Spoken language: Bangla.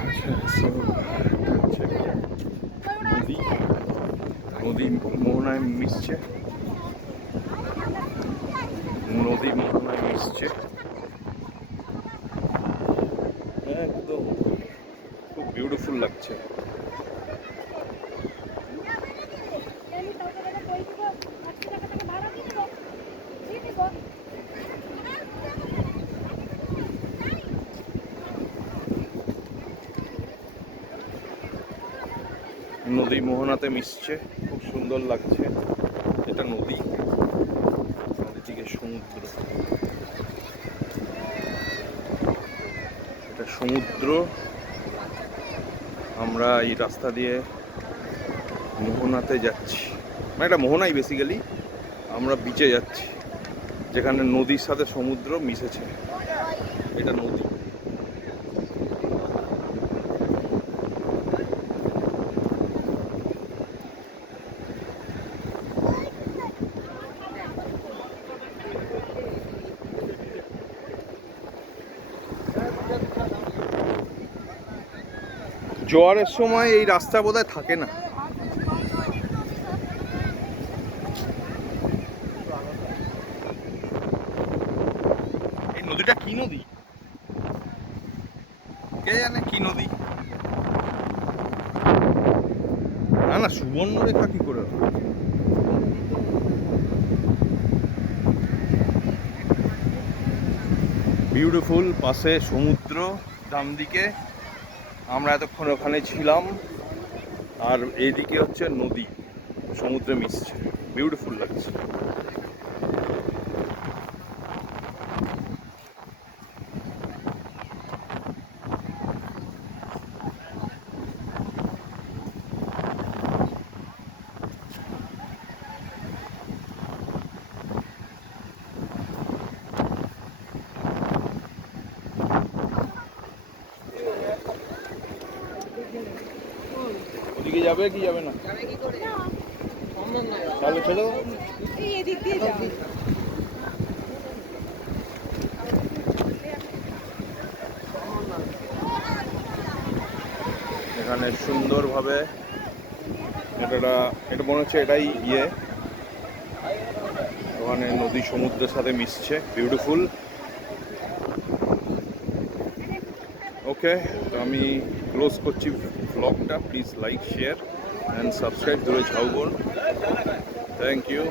আচ্ছা, হচ্ছে নদী, নদী মোহনায় মিশছে, নদী মোহনায় মিশছে একদম। খুব বিউটিফুল লাগছে। নদী মোহনাতে মিশছে, খুব সুন্দর লাগছে। এটা নদী, চারিদিকে সমুদ্র, এটা সমুদ্র। আমরা এই রাস্তা দিয়ে মোহনাতে যাচ্ছি, মানে এটা মোহনাই বেসিক্যালি। আমরা বিচে যাচ্ছি যেখানে নদীর সাথে সমুদ্র মিশেছে, এটা নদী। জোয়ারের সময় এই রাস্তা বোধহয় থাকে না। এই নদীটা কি নদী কে জানে, কি নদী? না না, সুবর্ণরেখা কি করে হয়? বিউটিফুল, পাশে সমুদ্র, ডান দিকে আমরা এতক্ষণ ওখানে ছিলাম, আর এইদিকে হচ্ছে নদী, সমুদ্রে মিশছে, বিউটিফুল লাগছে। ওদিকে যাবে কি যাবে না? তাহলে ছেড়ে দাও। এখানে সুন্দরভাবে এটা মনে হচ্ছে এটাই ওখানে নদী সমুদ্রের সাথে মিশছে, বিউটিফুল। ওকে, তো আমি ক্লোজ করছি ব্লগটা। Please like, share and subscribe ধরে ঝাউবন। Thank you.